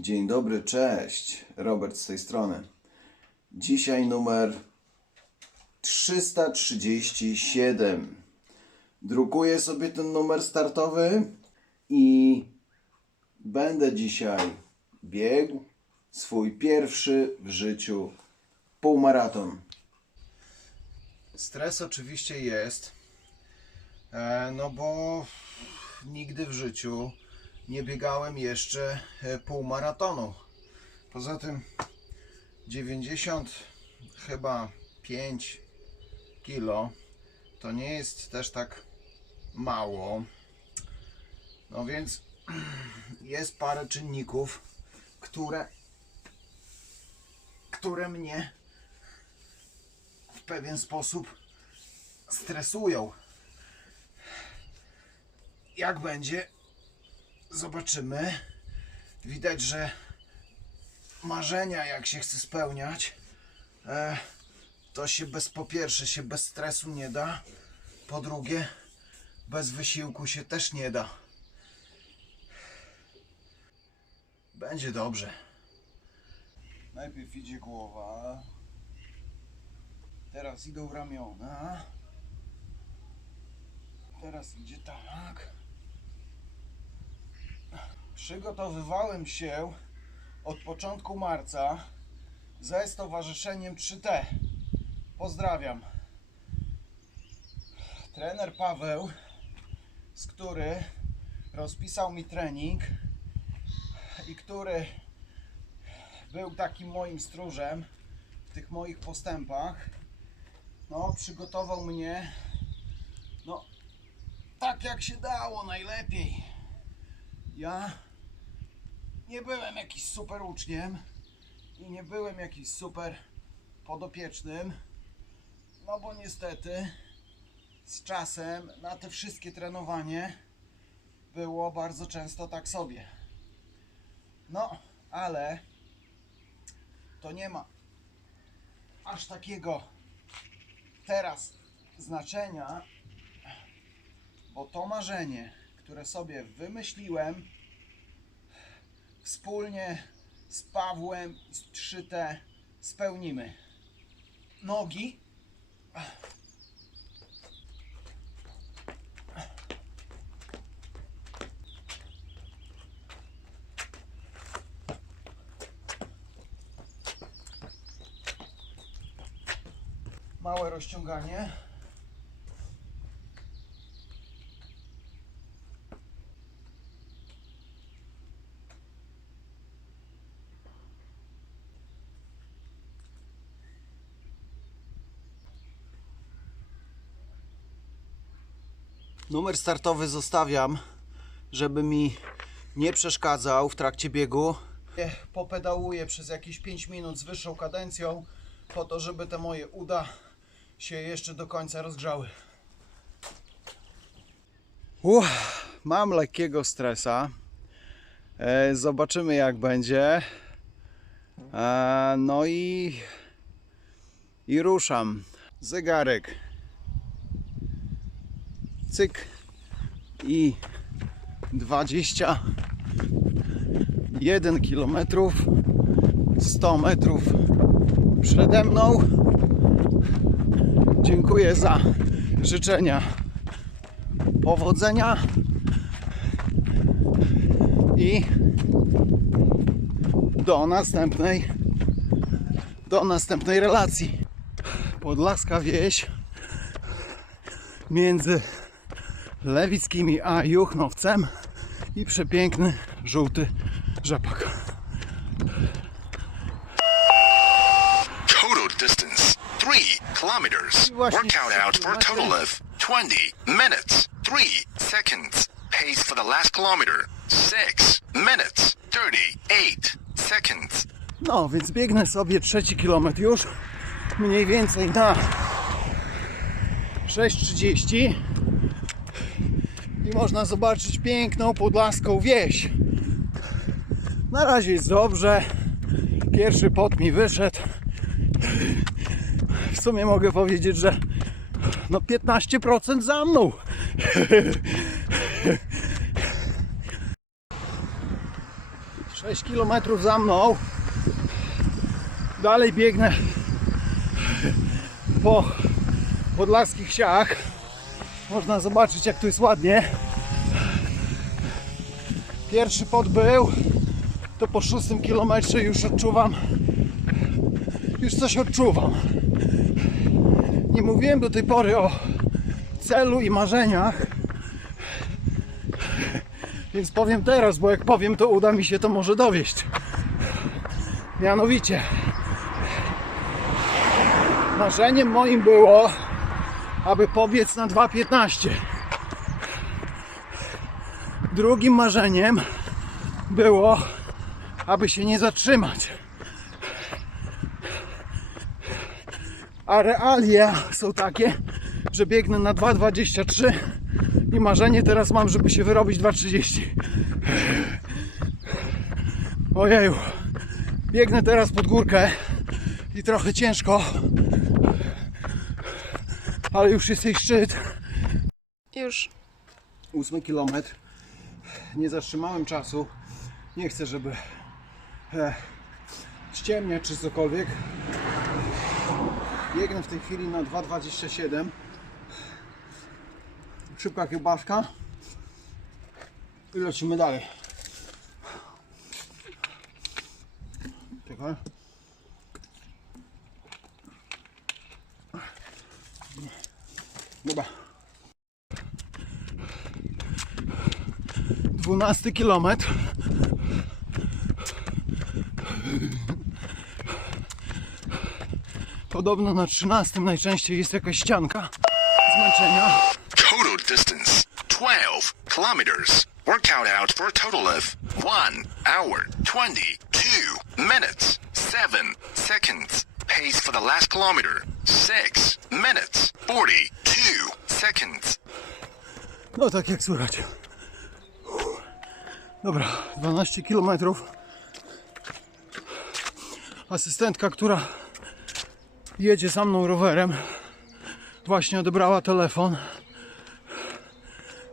Dzień dobry, cześć. Robert z tej strony. Dzisiaj numer 337. Drukuję sobie ten numer startowy i będę dzisiaj biegł swój pierwszy w życiu półmaraton. Stres oczywiście jest, e, no bo nigdy w życiu nie biegałem jeszcze e, półmaratonu. Poza tym 90 chyba 5 kilo to nie jest też tak mało. No więc jest parę czynników, które które mnie w pewien sposób stresują. Jak będzie, zobaczymy. Widać, że marzenia, jak się chce spełniać, e, to się bez, po pierwsze, się bez stresu nie da, po drugie, bez wysiłku się też nie da. Będzie dobrze. Najpierw idzie głowa, teraz idą ramiona, teraz idzie tak. Przygotowywałem się od początku marca ze Stowarzyszeniem 3T. Pozdrawiam. Trener Paweł, z który rozpisał mi trening i który był takim moim stróżem w tych moich postępach, no przygotował mnie no tak jak się dało najlepiej. Ja nie byłem jakiś super uczniem i nie byłem jakiś super podopiecznym, no bo niestety z czasem na te wszystkie trenowanie było bardzo często tak sobie. No, ale to nie ma aż takiego teraz znaczenia, bo to marzenie, które sobie wymyśliłem wspólnie z Pawłem i z 3T spełnimy. Nogi. Małe rozciąganie. Numer startowy zostawiam, żeby mi nie przeszkadzał w trakcie biegu. Popedałuję przez jakieś 5 minut z wyższą kadencją, po to, żeby te moje uda się jeszcze do końca rozgrzały. Uff, mam lekkiego stresa. E, zobaczymy jak będzie. E, no i i ruszam. Zegarek. Cyk i 21 kilometrów 100 metrów przede mną. Dziękuję za życzenia powodzenia i do następnej do następnej relacji. Podlaska wieś między Lewickimi a Juchnowcem i przepiękny żółty rzepak. Total distance 3 kilometers. Workout out for a total of 20 minutes 3 seconds. Pace for the last kilometer 6 minutes 38 seconds. No, więc biegnę sobie trzeci kilometr już mniej więcej na 6.30 i można zobaczyć piękną podlaską wieś. Na razie jest dobrze. Pierwszy pot mi wyszedł. W sumie mogę powiedzieć, że no 15% za mną. 6 km za mną. Dalej biegnę po podlaskich siach. Można zobaczyć jak tu jest ładnie. Pierwszy pod był, to po szóstym kilometrze już odczuwam, już coś odczuwam. Nie mówiłem do tej pory o celu i marzeniach, więc powiem teraz, bo jak powiem, to uda mi się to może dowieść. Mianowicie, marzeniem moim było, aby pobiec na 2.15. Drugim marzeniem było, aby się nie zatrzymać. A realia są takie, że biegnę na 2.23 i marzenie teraz mam, żeby się wyrobić 2.30. Ojeju. Biegnę teraz pod górkę i trochę ciężko, ale już jest jej szczyt. Już. Ósmy kilometr. Nie zatrzymałem czasu. Nie chcę, żeby e, ściemniać czy cokolwiek. Biegnę w tej chwili na 2,27. Szybka kiełbaszka. I lecimy dalej. Czekaj. Dobra. 12 kilometr. Podobno na 13 najczęściej jest jakaś ścianka zmęczenia. Total distance 12 kilometers. Workout out for a total of 1 hour 22 minutes 7 seconds. Pace for the last kilometer 6 minutes 42 seconds. No tak jak słychać. Dobra, 12 km. Asystentka, która jedzie za mną rowerem, właśnie odebrała telefon,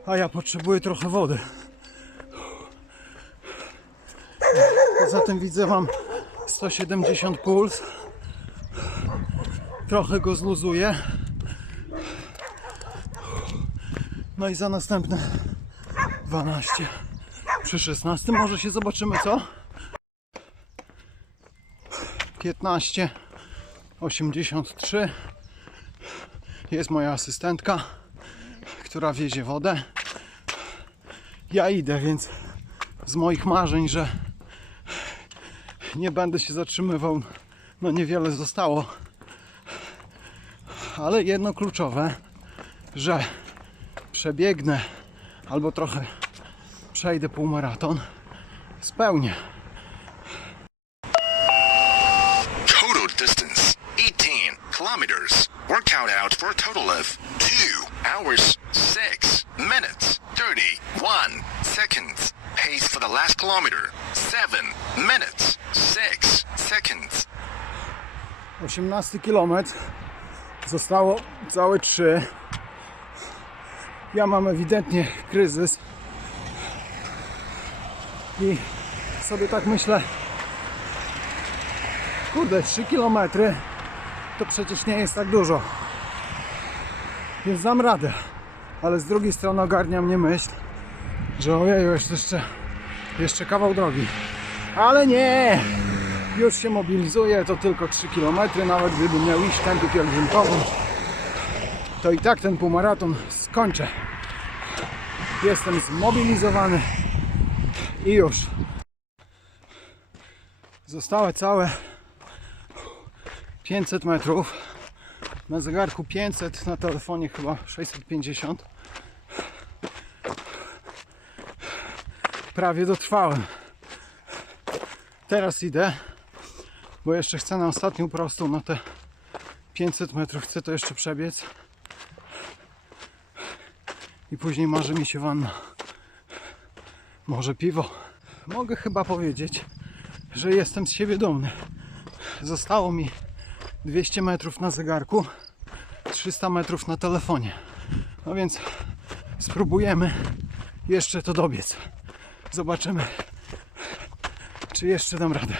a ja potrzebuję trochę wody. Poza tym widzę, mam 170 puls. Trochę go zluzuję. No i za następne 12 przy 16 może się zobaczymy co? 15 83 jest moja asystentka która wiezie wodę. Ja idę więc z moich marzeń, że nie będę się zatrzymywał no niewiele zostało. Ale jedno kluczowe że przebiegnę albo trochę przejdę półmaraton, spełnię. Total distance 18 kilometers. Workout out for a total of 2 hours 6 minutes 31 seconds. Pace for the last kilometer 7 minutes 6 seconds. 18 km. Zostało całe 3. Ja mam ewidentnie kryzys. I sobie tak myślę, kurde, 3 km to przecież nie jest tak dużo. Więc dam radę. Ale z drugiej strony ogarnia mnie myśl, że ojeju, jeszcze, jeszcze, kawał drogi. Ale nie! Już się mobilizuję, to tylko 3 km, nawet gdybym miał iść w tempie pielgrzymkowym, to i tak ten półmaraton skończę. Jestem zmobilizowany i już. Zostały całe 500 metrów. Na zegarku 500, na telefonie chyba 650. Prawie dotrwałem. Teraz idę, bo jeszcze chcę na ostatnią prostą, na te 500 metrów chcę to jeszcze przebiec. I później marzy mi się wanna. Może piwo. Mogę chyba powiedzieć, że jestem z siebie dumny. Zostało mi 200 metrów na zegarku, 300 metrów na telefonie. No więc spróbujemy jeszcze to dobiec. Zobaczymy, czy jeszcze dam radę.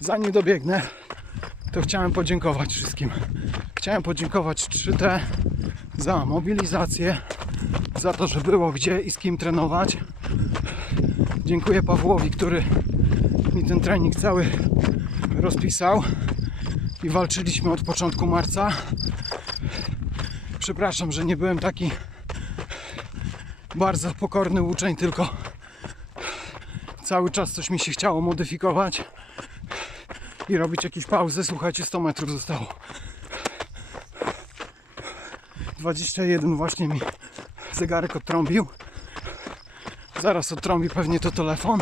Zanim dobiegnę, to chciałem podziękować wszystkim. Chciałem podziękować 3T za mobilizację, za to, że było gdzie i z kim trenować. Dziękuję Pawłowi, który mi ten trening cały rozpisał i walczyliśmy od początku marca. Przepraszam, że nie byłem taki bardzo pokorny uczeń, tylko cały czas coś mi się chciało modyfikować i robić jakieś pauzy. Słuchajcie, 100 metrów zostało. 21 właśnie mi zegarek odtrąbił. Zaraz odtrąbi pewnie to telefon.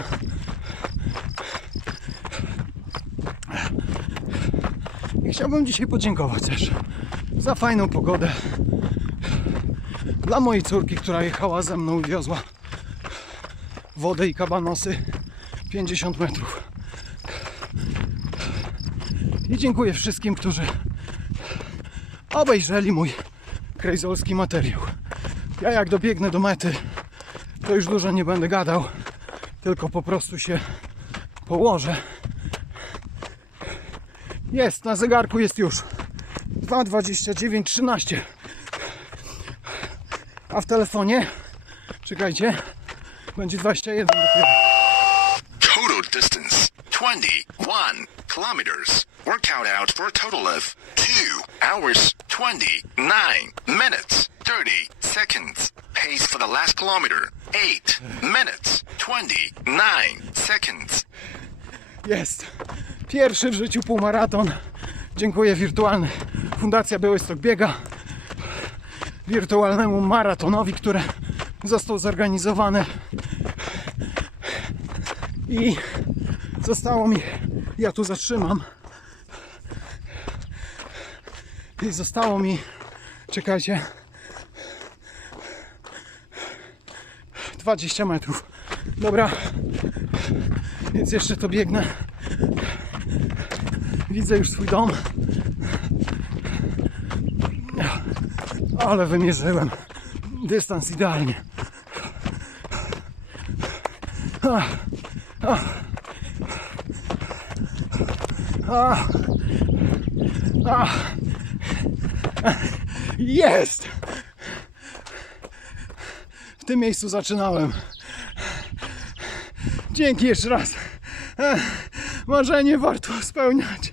I chciałbym dzisiaj podziękować też za fajną pogodę. Dla mojej córki, która jechała ze mną i wiozła wodę i kabanosy 50 metrów. I dziękuję wszystkim, którzy obejrzeli mój krejzolski materiał. Ja jak dobiegnę do mety, to już dużo nie będę gadał, tylko po prostu się położę. Jest, na zegarku jest już 2.29.13. A w telefonie, czekajcie, będzie 21 dopiero. Total distance 21 kilometers. Workout out for a total of 2 hours 29 minutes 30 seconds. Pace for the last kilometer 8 minutes 29 seconds. Jest. Pierwszy w życiu półmaraton. Dziękuję wirtualny. Fundacja Białystok Biega. Wirtualnemu maratonowi, który został zorganizowany. I zostało mi, ja tu zatrzymam. I zostało mi, czekajcie, 20 metrów. Dobra, więc jeszcze to biegnę. Widzę już swój dom. Ale wymierzyłem dystans idealnie. Ah, ah, ah, ah. Jest! W tym miejscu zaczynałem. Dzięki jeszcze raz. Marzenie warto spełniać.